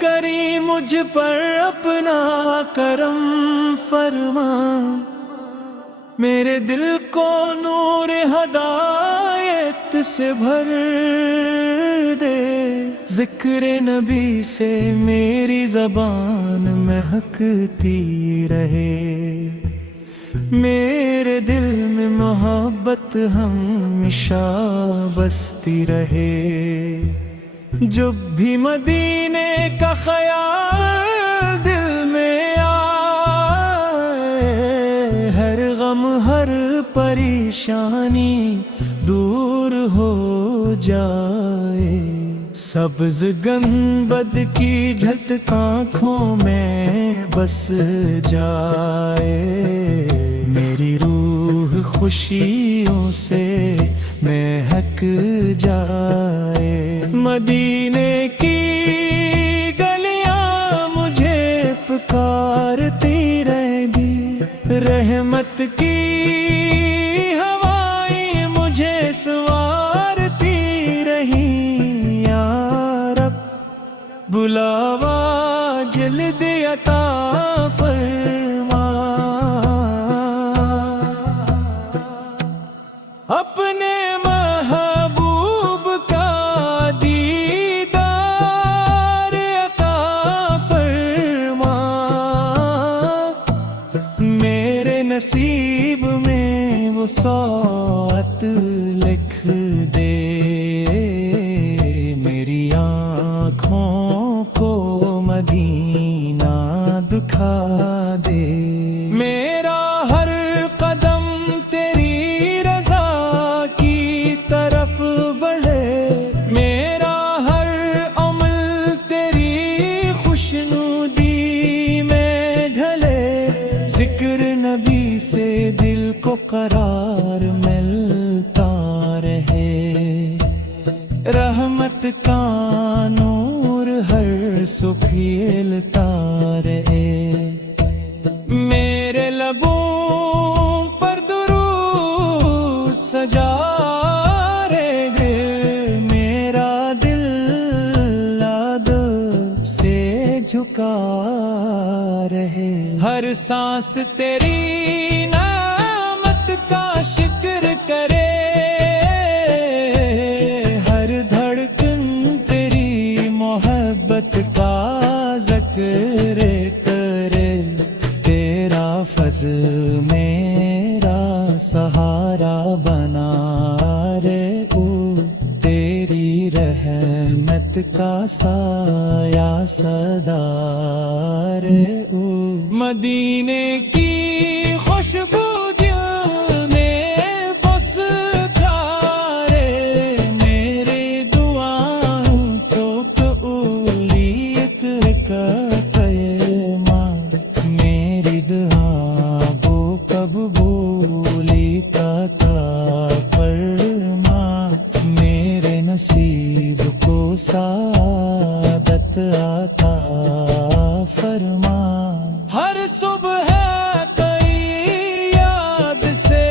کری مجھ پر اپنا کرم فرما، میرے دل کو نور ہدایت سے بھر دے، ذکر نبی سے میری زبان مہکتی رہے، میرے دل میں محبت ہمیشہ بستی رہے، جب بھی مدینے کا خیال دل میں آئے، ہر غم ہر پریشانی دور ہو جائے، سبز گنبد کی جھلک آنکھوں میں بس جائے، میری روح خوشیوں سے مہک جائے، مدینے کی گلیاں مجھے پکارتی رہے گی، رحمت کی ہوائیں مجھے سوارتی رہی، یا رب بلاوا جلد عطا فرما، اپنے نصیب میں وہ ساعت لکھ دے، میری آنکھوں کو مدینہ دکھا دے، میرا ہر قدم تیری رضا کی طرف بڑھے، میرا ہر عمل تیری خوشنودی میں ڈھلے، ذکر نبی سے دل کو قرار ملتا رہے، رحمت کا نور ہر سو کھیلتا رہے، میرے لبوں پر درود سجا رہے، میرا دل ادب سے جھکا رہے، ہر سانس تیری نعمت کا شکر کرے، ہر دھڑکن تیری محبت کا ذکر کرے، تیرا فضل میرا سہارا بنا رے، تیری رحمت کا سایہ سدا رے، مدینے کی خوشبو دل میں بس جائے، میرے دعاؤں کو قبولی ماں، میری دعا وہ قبولی عطا فرما، میرے نصیب کو سعادت عطا فرما، ہر صبح کئی یاد سے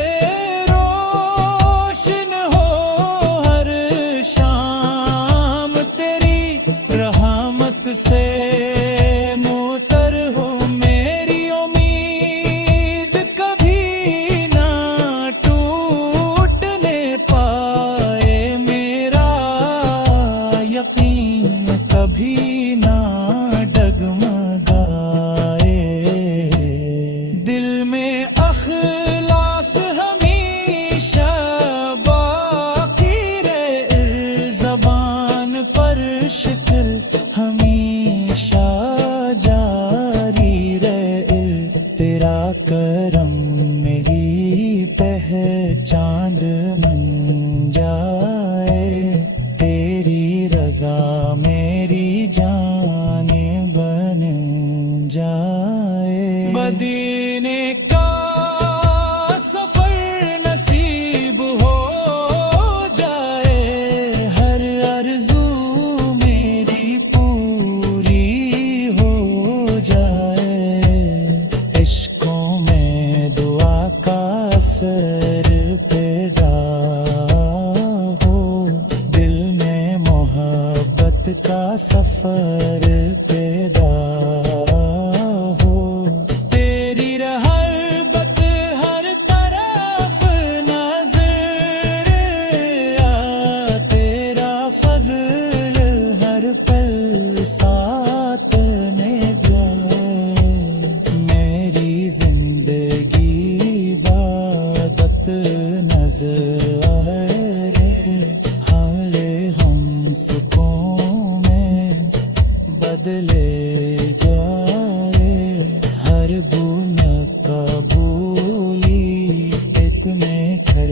روشن ہو، ہر شام تیری رحمت سے معطر ہو، میری امید کبھی نہ ٹوٹنے پائے، میرا یقین کبھی نہ ڈگمگائے، دل میں اخلاص ہمیشہ باقی رہے، زبان پر شکر ہمیشہ جاری رہے، تیرا کرم میری پہچان بن جائے، تیری رضا میری جان بن جائے، مدینے کا سفر نصیب ہو ارے حال ہم سکوں میں بدلے جائے ہر بونا قبولی اتنے کر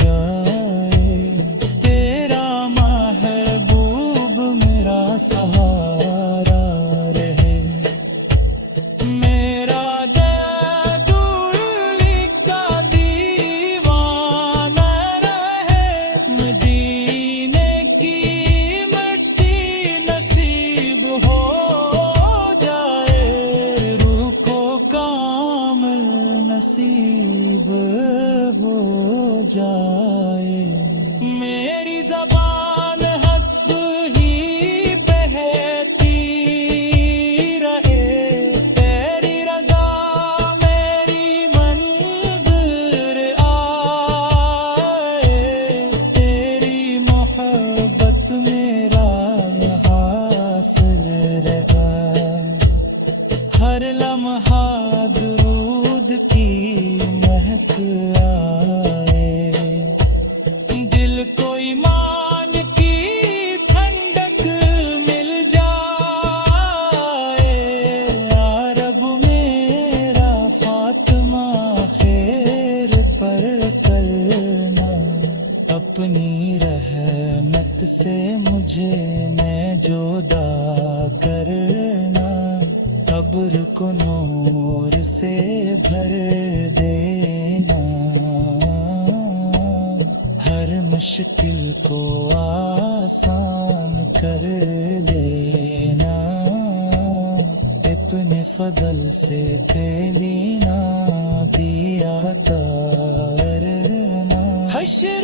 جائے تیرا محبوب میرا سہارا رہے میرا دل کا دیوانہ رہے مدینے کی مٹی نصیب ہو جائے روح کو کامل نصیب ہو جائے میری زبان حق ہی بہتی رہے تیری رضا میری منظر آئے تیری محبت میرا حاصل رہا ہر لمحہ درود کی مہک آئے دل کو ایمان کی ٹھنڈک مل جائے یا رب میرا فاطمہ خیر پر کرنا اپنی رحمت سے مجھے نہ جدا کرنا قبر کو نور سے بھر دینا ہر مشکل کو آسان کر دینا اپنے فضل سے تیری نا دیا کرنا حشر